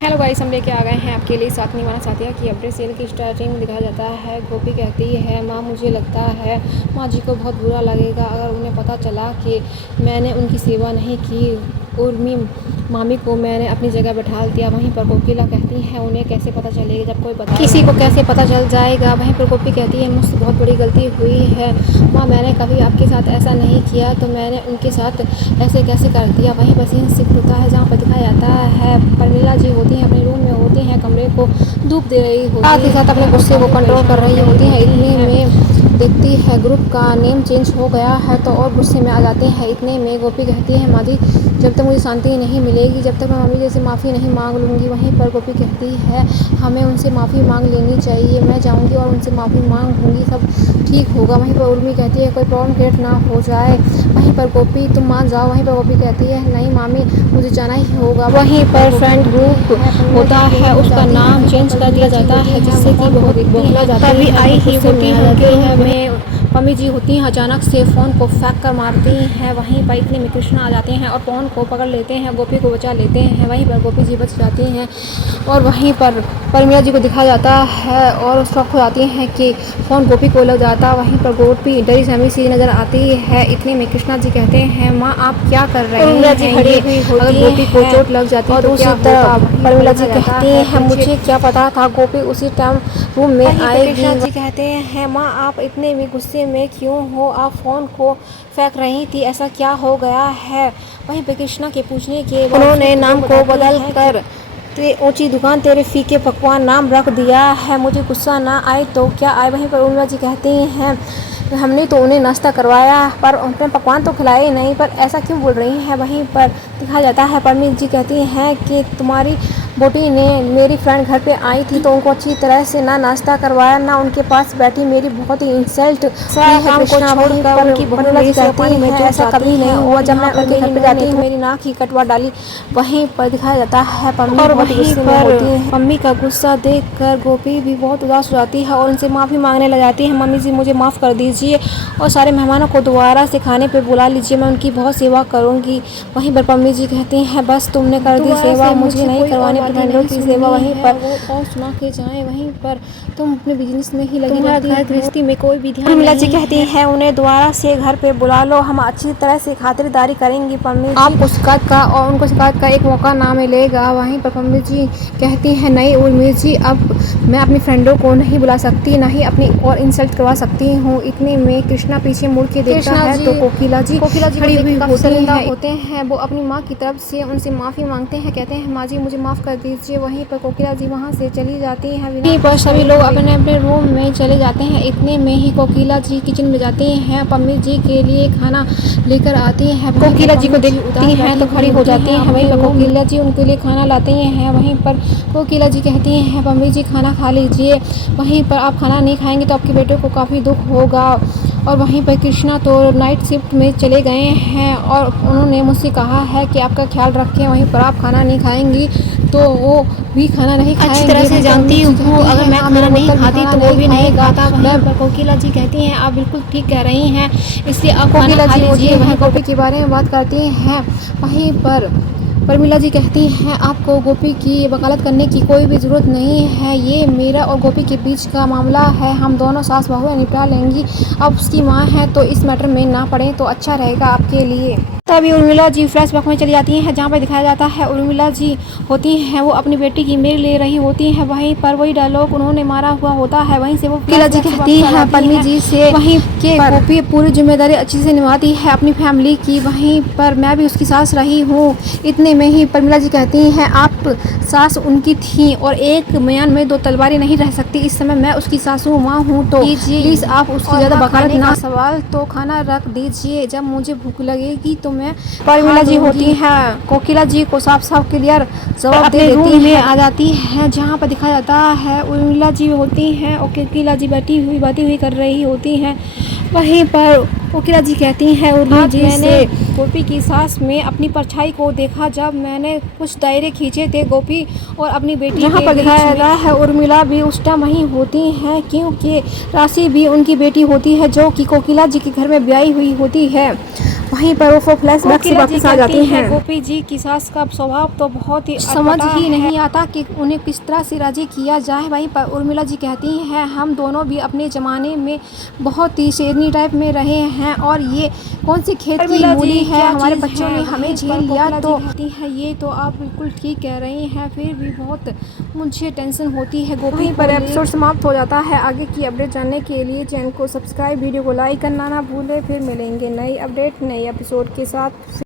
Hello guys, हम लेके आ गए हैं आपके लिए साथनी माना साथिया की अपडेट। सेल की स्टार्टिंग में दिखाया जाता है। गोपी कहती है, माँ मुझे लगता है माँ जी को बहुत बुरा लगेगा अगर उन्हें पता चला कि मैंने उनकी सेवा नहीं की। उर्मी मामी को मैंने अपनी जगह बैठा दिया। वहीं पर कोकिला कहती है, उन्हें कैसे पता चलेगा जब कोई बता किसी को कैसे पता चल जाएगा। वहीं पर गोपी कहती है, मुझसे बहुत बड़ी गलती हुई है माँ, मैंने कभी आपके साथ ऐसा नहीं किया, तो मैंने उनके साथ ऐसे कैसे कर दिया। वहीं पर सीन शिफ्ट होता है जहाँ पर दिखाया जाता है परमिला जी होती हैं, अपने रूम में होती हैं, कमरे को धूप दे रही होती है, साथ ही साथ अपने गुस्से को कंट्रोल कर रही होती हैं। इतने में देखती है ग्रुप का नेम चेंज हो गया है तो और गुस्से में आ जाते हैं। इतने में गोपी कहती है, माँ जी जब तक मुझे शांति नहीं मिलेगी, जब तक मैं मम्मी जी से माफ़ी नहीं मांग लूँगी। वहीं पर गोपी कहती है, हमें उनसे माफ़ी मांग लेनी चाहिए, मैं जाऊँगी और उनसे माफ़ी मांग लूँगी, सब ठीक होगा। वहीं पर उर्मी कहती है, कोई प्रॉब्लम क्रिएट ना हो जाए। वहीं पर गोपी, तुम मान जाओ। वहीं पर गोपी कहती है, नहीं मामी मुझे जाना ही होगा। वहीं पर फ्रेंड ग्रुप होता है, उसका नाम चेंज कर दिया जाता है जिससे कि बहुत बौखला जाती है। तभी आई ही होती है उनके रूम में मम्मी जी होती हैं, अचानक से फ़ोन को फेंक कर मारती हैं। वहीं पर इतने में कृष्णा आ जाते हैं और फ़ोन को पकड़ लेते हैं, गोपी को बचा लेते हैं। वहीं पर गोपी जी बच जाती हैं और वहीं पर परमिला जी को दिखाया जाता है और शौक हो जाती हैं कि फ़ोन गोपी को लग जाता। वहीं पर गोपी डरी सहमी सी नज़र आती है। इतने में कृष्णा जी कहते हैं, माँ आप क्या कर रहे हैं, अगर गोपी को चोट लग जाती और उसी तरह परमिला जी कहती हैं, मुझे क्या पता था गोपी उसी टाइम रूम में आएगी। कृष्णा जी कहते हैं, माँ आप इतने भी गुस्से में क्यों हो, आप फ़ोन को फेंक रही थी, ऐसा क्या हो गया है। वहीं पर कृष्णा के पूछने के बाद उन्होंने नाम को बदल कर ऊंची दुकान तेरे फीके पकवान नाम रख दिया है, मुझे गुस्सा ना आए तो क्या आए। वहीं पर उर्मिला जी कहती हैं, हमने तो उन्हें नाश्ता करवाया पर उन्हें पकवान तो खिलाए नहीं, पर ऐसा क्यों बोल रही हैं। वहीं पर दिखाया जाता है परमिला जी कहती हैं कि तुम्हारी बोटी ने मेरी फ्रेंड घर पे आई थी तो उनको अच्छी तरह से ना नाश्ता करवाया, ना उनके पास बैठी, मेरी बहुत ही इंसल्ट काम को छोड़कर उनकी परमिला जी कहती हैं, ऐसा कभी नहीं हुआ, जब मैं उनके घर पे जाती हूँ मेरी नाक ही कटवा डाली। वहीं पर दिखाया जाता है परमिला और वहीं पर मम्मी का गुस्सा देखकर गोपी भी बहुत उदास हो जाती है और उनसे माफ़ी मांगने लग जाती है, मम्मी जी मुझे माफ़ कर दीजिए और सारे मेहमानों को दोबारा से खाने पे बुला लीजिए, मैं उनकी बहुत सेवा करूँगी। वहीं पर मम्मी जी कहती हैं, बस तुमने कर दी सेवा, मुझे नहीं करवानी फ्रेंडों की सेवा। वहीं पर और सुना के जाएं, वहीं पर तुम अपने बिजनेस में ही लगी रहती है, गृहस्थी में कोई भी ध्यान नहीं। जी कहती है, उन्हें दोबारा से घर पे बुला लो, हम अच्छी तरह से खातिरदारी करेंगी पम्मी जी, आपको शिकायत का और उनको शिकायत का एक मौका ना मिलेगा। वहीं पर पम्मी जी कहती हैं, नहीं उर्मी जी अब मैं अपनी फ्रेंडों को नहीं बुला सकती, ना ही अपनी और इंसल्ट करवा सकती हूँ। इतने में कृष्णा पीछे मुड़ के देखता है तो कोकिला जी खड़ी हुई होते हैं। वो अपनी माँ की तरफ से उनसे माफ़ी मांगते हैं, कहते हैं माँ जी मुझे माफ़ कर दीजिए। वहीं पर कोकिला जी वहाँ से चली जाती हैं। वहीं पर सभी लोग अपने अपने रूम में चले जाते हैं। इतने में ही कोकिला जी किचन में जाती हैं, पम्मी जी के लिए खाना लेकर आती हैं। कोकिला जी को देखती हैं तो खड़ी हो जाती हैं। वहीं पर कोकिला जी उनके लिए खाना लाती हैं। वहीं पर कोकिला जी कहती हैं, पम्मी जी खाना खा लीजिए, वहीं पर आप खाना नहीं खाएंगे तो आपके बेटे को काफ़ी दुख होगा। और वहीं पर कृष्णा तो नाइट शिफ्ट में चले गए हैं और उन्होंने मुझसे कहा है कि आपका ख्याल रखें, वहीं पर आप खाना नहीं खाएंगी तो वो भी खाना नहीं खाएंगे। अच्छी तरह से जानती हूँ, अगर मैं खाना नहीं खाती तो वो भी नहीं खाता। वहीं पर कोकिला जी कहती हैं, आप बिल्कुल ठीक कह रही हैं, इसलिए आप कोकिला जी लीजिए। वहीं गोपी के बारे में बात करती हैं। वहीं पर परमिला जी कहती हैं, आपको गोपी की वकालत करने की कोई भी ज़रूरत नहीं है, ये मेरा और गोपी के बीच का मामला है, हम दोनों सास बहू निपटा लेंगी। अब उसकी माँ है तो इस मैटर में ना पड़े तो अच्छा रहेगा आपके लिए। तभी उर्मिला जी फ्लैशबैक में चली जाती हैं जहाँ पर दिखाया जाता है उर्मिला जी होती हैं, वो अपनी बेटी की मेल ले रही होती हैं। वहीं पर वही डायलॉग उन्होंने मारा हुआ होता है। वहीं से वो कोकिला जी कहती है पन्नी जी से, वहीं के गोपी पूरी जिम्मेदारी अच्छी से निभाती है अपनी फैमिली की, वहीं पर मैं भी उसकी सास रही हूँ। इतने में ही परमिला जी कहती हैं, आप सास उनकी थी और एक म्यान में दो तलवारें नहीं रह सकती, इस समय मैं उसकी सासू माँ हूँ तो प्लीज़ आप उसकी ज़्यादा वकालत ना, सवाल तो खाना रख दीजिए, जब मुझे भूख लगेगी तो मैं। परमिला जी होती हैं, कोकिला जी को साफ साफ क्लियर जवाब दे देती है, आ जाती है जहाँ पर दिखाया जाता है उर्मिला जी होती हैं और कोकिला जी बैठी हुई बातें हुई कर रही होती हैं। वहीं पर कोकिला जी कहती हैं, उर्मिला जी से गोपी की सास में अपनी परछाई को देखा जब मैंने कुछ दायरे खींचे थे गोपी और अपनी बेटी जहाँ पर दिखाया गया है उर्मिला भी उस टाइम वहीं होती हैं, क्योंकि राशि भी उनकी बेटी होती है जो कि कोकिला जी के घर में ब्याही हुई होती है। वहीं पर वो फ्लैशबैक से वापस आ जाती हैं। गोपी जी की सास का स्वभाव तो बहुत ही समझ ही नहीं आता कि उन्हें किस तरह से राजी किया जाए। वहीं पर उर्मिला जी कहती हैं हम दोनों भी अपने ज़माने में बहुत ही शेरनी टाइप में रहे हैं और ये कौन सी खेत की मूली है, हमारे बच्चों ने हमें झेल लिया। तो कहती है ये तो आप बिल्कुल ठीक कह रही हैं, फिर भी बहुत मुझे टेंशन होती है। गोपी पर एपिसोड समाप्त हो जाता है। आगे की अपडेट जानने के लिए चैनल को सब्सक्राइब, वीडियो को लाइक करना ना भूलें। फिर मिलेंगे नई अपडेट नई एपिसोड के साथ।